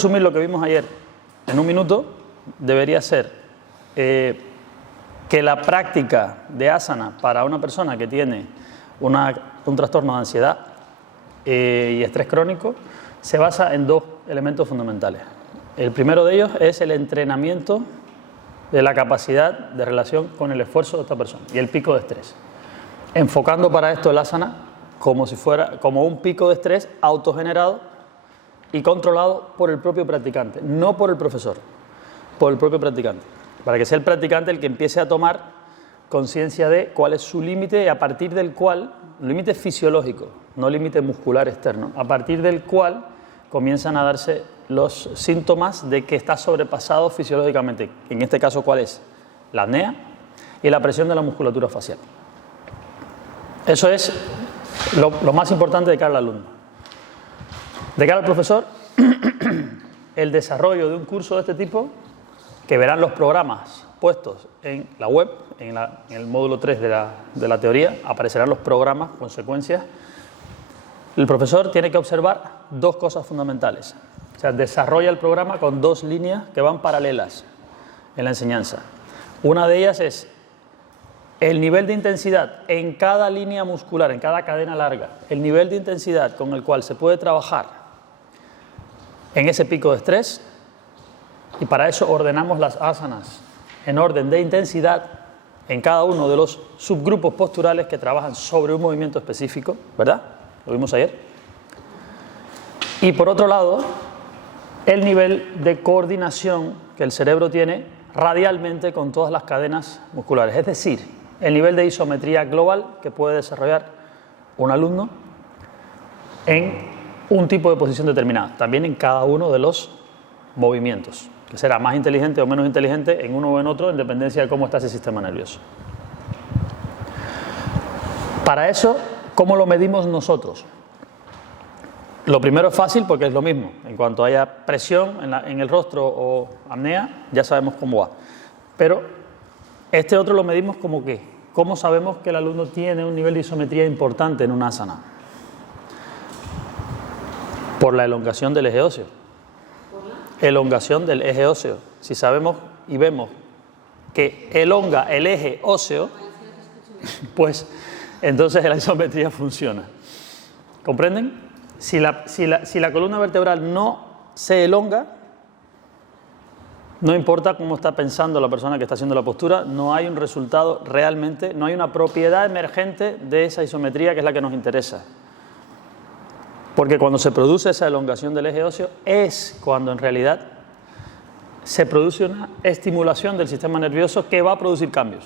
Resumir lo que vimos ayer en un minuto, debería ser que la práctica de asana para una persona que tiene un trastorno de ansiedad y estrés crónico se basa en dos elementos fundamentales. El primero de ellos es el entrenamiento de la capacidad de relación con el esfuerzo de esta persona y el pico de estrés, enfocando para esto el asana como si fuera como un pico de estrés autogenerado y controlado por el propio practicante, no por el profesor, por el propio practicante, para que sea el practicante el que empiece a tomar conciencia de cuál es su límite y a partir del cual, límite fisiológico, no límite muscular externo, a partir del cual comienzan a darse los síntomas de que está sobrepasado fisiológicamente. En este caso, ¿cuál es? La apnea y la presión de la musculatura facial. Eso es lo más importante de cara al alumno. De cara al profesor, el desarrollo de un curso de este tipo, que verán los programas puestos en la web, en el módulo 3 de la teoría, aparecerán los programas, consecuencias. El profesor tiene que observar dos cosas fundamentales. O sea, desarrolla el programa con dos líneas que van paralelas en la enseñanza. Una de ellas es el nivel de intensidad en cada línea muscular, en cada cadena larga, el nivel de intensidad con el cual se puede trabajar en ese pico de estrés, y para eso ordenamos las asanas en orden de intensidad en cada uno de los subgrupos posturales que trabajan sobre un movimiento específico, ¿verdad? Lo vimos ayer. Y por otro lado, el nivel de coordinación que el cerebro tiene radialmente con todas las cadenas musculares, es decir, el nivel de isometría global que puede desarrollar un alumno en un tipo de posición determinada, también en cada uno de los movimientos, que será más inteligente o menos inteligente en uno o en otro en dependencia de cómo está ese sistema nervioso. Para eso, ¿cómo lo medimos nosotros? Lo primero es fácil porque es lo mismo. En cuanto haya presión en el rostro o apnea, ya sabemos cómo va. Pero este otro lo medimos como ¿qué? ¿Cómo sabemos que el alumno tiene un nivel de isometría importante en una asana? Por la elongación del eje óseo. Elongación del eje óseo. Si sabemos y vemos que elonga el eje óseo, pues entonces la isometría funciona. ¿Comprenden? Si la columna vertebral no se elonga, no importa cómo está pensando la persona que está haciendo la postura, no hay un resultado realmente, no hay una propiedad emergente de esa isometría que es la que nos interesa. Porque cuando se produce esa elongación del eje óseo es cuando en realidad se produce una estimulación del sistema nervioso que va a producir cambios.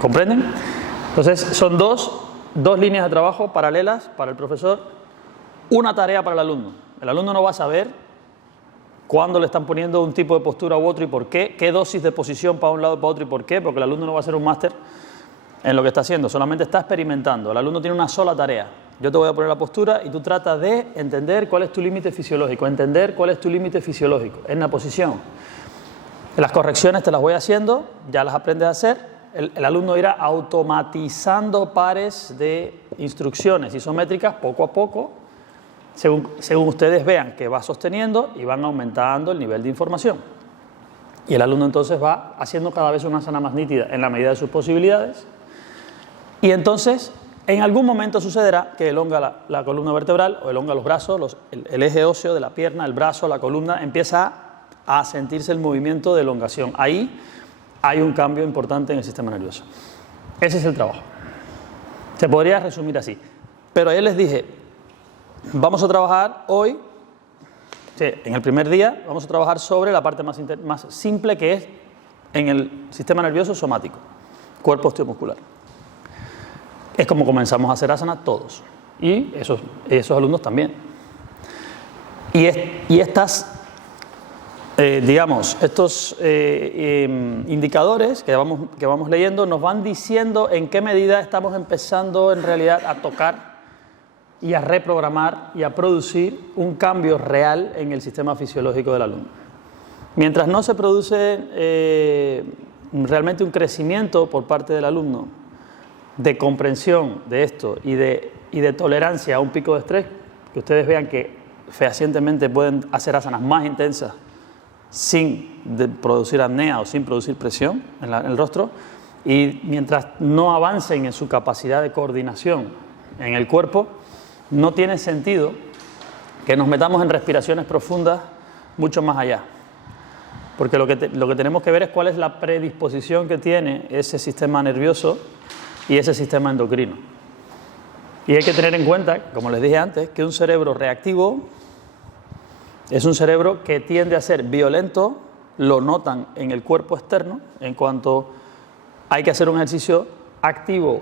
¿Comprenden? Entonces son dos líneas de trabajo paralelas para el profesor, una tarea para el alumno. El alumno no va a saber cuándo le están poniendo un tipo de postura u otro y por qué, qué dosis de posición para un lado y para otro y por qué, porque el alumno no va a ser un máster en lo que está haciendo, solamente está experimentando. El alumno tiene una sola tarea. Yo te voy a poner la postura y tú tratas de entender cuál es tu límite fisiológico, en la posición. Las correcciones te las voy haciendo, ya las aprendes a hacer. El alumno irá automatizando pares de instrucciones isométricas poco a poco, según ustedes vean que va sosteniendo y van aumentando el nivel de información. Y el alumno entonces va haciendo cada vez una asana más nítida en la medida de sus posibilidades. Y entonces, en algún momento sucederá que elonga la columna vertebral o elonga los brazos, el eje óseo de la pierna, el brazo, la columna, empieza a sentirse el movimiento de elongación. Ahí hay un cambio importante en el sistema nervioso. Ese es el trabajo. Se podría resumir así. Pero ayer les dije, vamos a trabajar hoy, en el primer día, vamos a trabajar sobre la parte más simple que es en el sistema nervioso somático, cuerpo osteomuscular. Es como comenzamos a hacer asana todos. Y esos alumnos también. Y estas, estos indicadores que vamos leyendo nos van diciendo en qué medida estamos empezando en realidad a tocar y a reprogramar y a producir un cambio real en el sistema fisiológico del alumno. Mientras no se produce realmente un crecimiento por parte del alumno de comprensión de esto y de tolerancia a un pico de estrés, que ustedes vean que fehacientemente pueden hacer asanas más intensas sin producir apnea o sin producir presión en el rostro, y mientras no avancen en su capacidad de coordinación en el cuerpo, no tiene sentido que nos metamos en respiraciones profundas mucho más allá. Porque lo que tenemos que ver es cuál es la predisposición que tiene ese sistema nervioso y ese sistema endocrino. Y hay que tener en cuenta, como les dije antes, que un cerebro reactivo es un cerebro que tiende a ser violento, lo notan en el cuerpo externo, en cuanto hay que hacer un ejercicio activo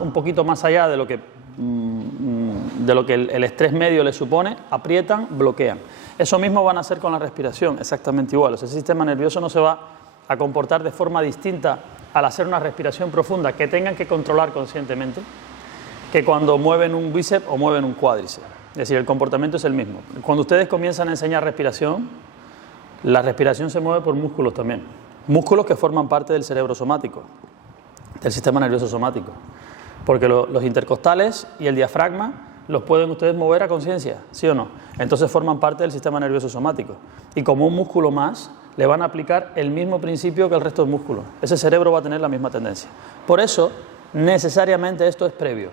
un poquito más allá de lo que el estrés medio les supone, aprietan, bloquean. Eso mismo van a hacer con la respiración, exactamente igual. O sea, ese sistema nervioso no se va a comportar de forma distinta al hacer una respiración profunda que tengan que controlar conscientemente que cuando mueven un bíceps o mueven un cuádriceps. Es decir, el comportamiento es el mismo. Cuando ustedes comienzan a enseñar respiración, la respiración se mueve por músculos también. Músculos que forman parte del cerebro somático, del sistema nervioso somático. Porque los intercostales y el diafragma los pueden ustedes mover a conciencia, ¿sí o no? Entonces forman parte del sistema nervioso somático. Y como un músculo más, le van a aplicar el mismo principio que el resto de músculos. Ese cerebro va a tener la misma tendencia. Por eso, necesariamente esto es previo.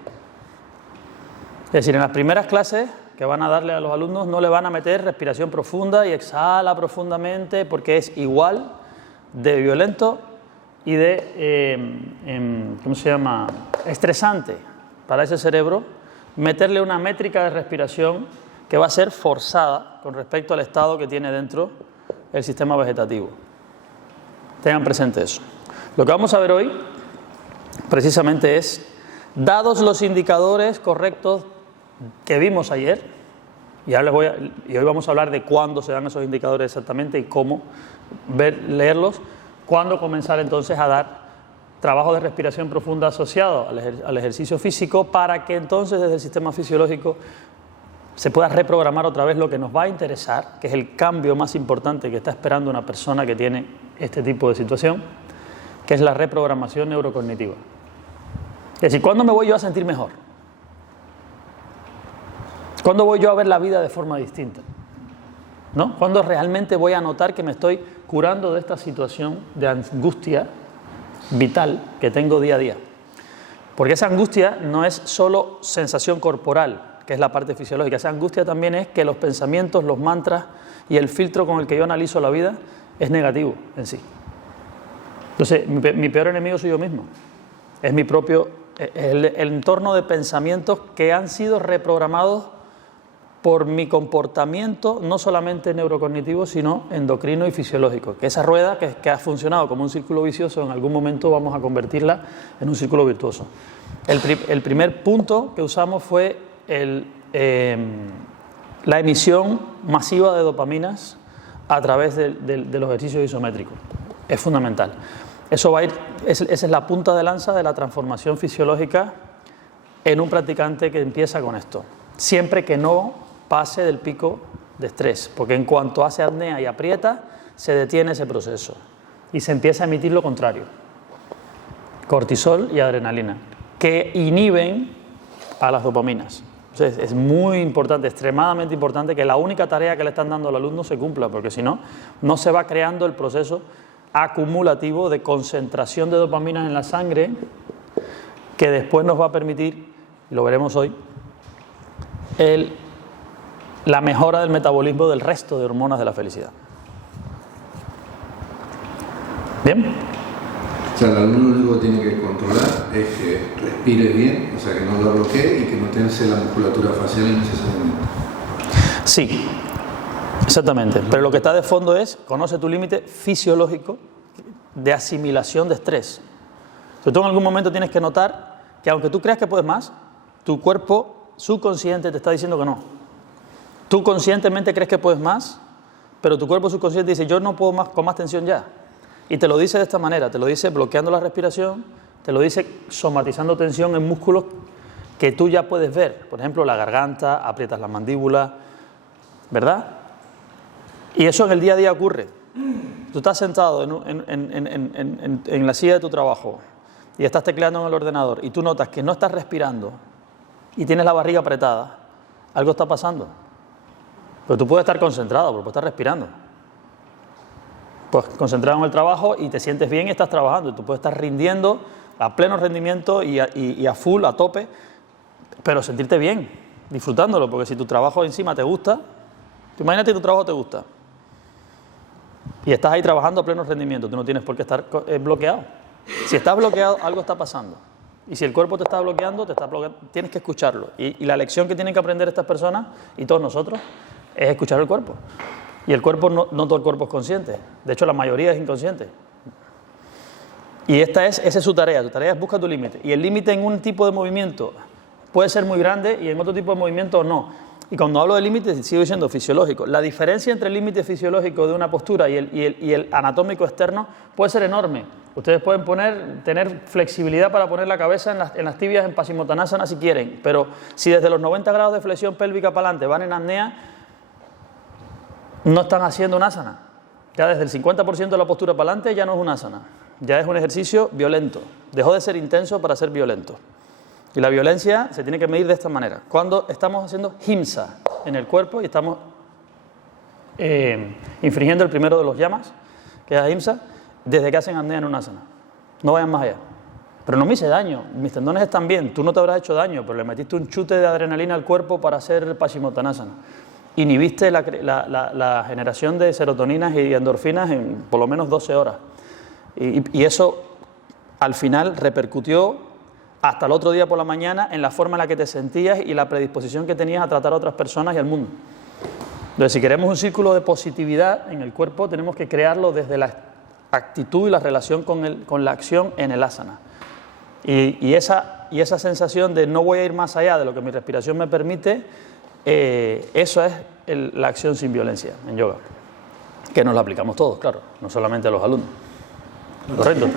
Es decir, en las primeras clases que van a darle a los alumnos no le van a meter respiración profunda y exhala profundamente, porque es igual de violento y de, ¿cómo se llama?, estresante para ese cerebro meterle una métrica de respiración que va a ser forzada con respecto al estado que tiene dentro el sistema vegetativo. Tengan presente eso. Lo que vamos a ver hoy precisamente es, dados los indicadores correctos que vimos ayer, y hoy vamos a hablar de cuándo se dan esos indicadores exactamente y cómo leerlos, cuándo comenzar entonces a dar trabajo de respiración profunda asociado al ejercicio físico, para que entonces desde el sistema fisiológico se pueda reprogramar otra vez lo que nos va a interesar, que es el cambio más importante que está esperando una persona que tiene este tipo de situación, que es la reprogramación neurocognitiva. Es decir, ¿cuándo me voy yo a sentir mejor? ¿Cuándo voy yo a ver la vida de forma distinta? ¿No? ¿Cuándo realmente voy a notar que me estoy curando de esta situación de angustia vital que tengo día a día? Porque esa angustia no es solo sensación corporal, que es la parte fisiológica. Esa angustia también es que los pensamientos, los mantras y el filtro con el que yo analizo la vida es negativo en sí. Entonces, mi peor enemigo soy yo mismo. Es mi propio, el entorno de pensamientos que han sido reprogramados por mi comportamiento, no solamente neurocognitivo, sino endocrino y fisiológico. Que esa rueda que ha funcionado como un círculo vicioso, en algún momento vamos a convertirla en un círculo virtuoso. El primer punto que usamos fue la emisión masiva de dopaminas a través de los ejercicios isométricos. Es fundamental. Eso va a ir, esa es la punta de lanza de la transformación fisiológica en un practicante que empieza con esto. Siempre que no pase del pico de estrés, porque en cuanto hace apnea y aprieta, se detiene ese proceso y se empieza a emitir lo contrario, cortisol y adrenalina, que inhiben a las dopaminas. Entonces, es muy importante, extremadamente importante, que la única tarea que le están dando al alumno se cumpla, porque si no, no se va creando el proceso acumulativo de concentración de dopaminas en la sangre, que después nos va a permitir, y lo veremos hoy, la mejora del metabolismo del resto de hormonas de la felicidad. ¿Bien? O sea, el alumno lo único que tiene que controlar es que respire bien, o sea, que no lo bloquee y que no tense la musculatura facial en ese momento. Sí, exactamente. Pero lo que está de fondo es, conoce tu límite fisiológico de asimilación de estrés. Entonces, tú en algún momento tienes que notar que aunque tú creas que puedes más, tu cuerpo subconsciente te está diciendo que no. Tú conscientemente crees que puedes más, pero tu cuerpo subconsciente dice, yo no puedo más con más tensión ya. Y te lo dice de esta manera, te lo dice bloqueando la respiración, te lo dice somatizando tensión en músculos que tú ya puedes ver. Por ejemplo, la garganta, aprietas la mandíbula, ¿verdad? Y eso en el día a día ocurre. Tú estás sentado en la silla de tu trabajo y estás tecleando en el ordenador y tú notas que no estás respirando y tienes la barriga apretada, algo está pasando. Pero tú puedes estar concentrado, pero puedes estar respirando. Pues concentrado en el trabajo y te sientes bien y estás trabajando. Y tú puedes estar rindiendo a pleno rendimiento y a full, a tope, pero sentirte bien, disfrutándolo, porque si tu trabajo encima te gusta, imagínate que tu trabajo te gusta y estás ahí trabajando a pleno rendimiento, tú no tienes por qué estar bloqueado. Si estás bloqueado, algo está pasando. Y si el cuerpo te está bloqueando, tienes que escucharlo. Y la lección que tienen que aprender estas personas y todos nosotros es escuchar el cuerpo. Y el cuerpo, no todo el cuerpo es consciente. De hecho, la mayoría es inconsciente. Y esa es su tarea. Tu tarea es buscar tu límite. Y el límite en un tipo de movimiento puede ser muy grande y en otro tipo de movimiento no. Y cuando hablo de límite, sigo diciendo fisiológico. La diferencia entre el límite fisiológico de una postura y el anatómico externo puede ser enorme. Ustedes pueden tener flexibilidad para poner la cabeza en las tibias en Paschimottanasana si quieren, pero si desde los 90 grados de flexión pélvica para adelante van en apnea, no están haciendo un asana. Ya desde el 50% de la postura para adelante ya no es un asana, ya es un ejercicio violento. Dejó de ser intenso para ser violento. Y la violencia se tiene que medir de esta manera. Cuando estamos haciendo himsa en el cuerpo y estamos infringiendo el primero de los yamas, que es la himsa, desde que hacen apnea en un asana. No vayan más allá. Pero no me hice daño, mis tendones están bien, tú no te habrás hecho daño, pero le metiste un chute de adrenalina al cuerpo para hacer Paschimottanasana. Inhibiste la generación de serotoninas y endorfinas en por lo menos 12 horas. Y eso al final repercutió hasta el otro día por la mañana en la forma en la que te sentías y la predisposición que tenías a tratar a otras personas y al mundo. Entonces, si queremos un círculo de positividad en el cuerpo, tenemos que crearlo desde la actitud y la relación con la acción en el asana. Y esa sensación de no voy a ir más allá de lo que mi respiración me permite, eso es la acción sin violencia en yoga, que nos la aplicamos todos, claro, no solamente a los alumnos. ¿Correcto?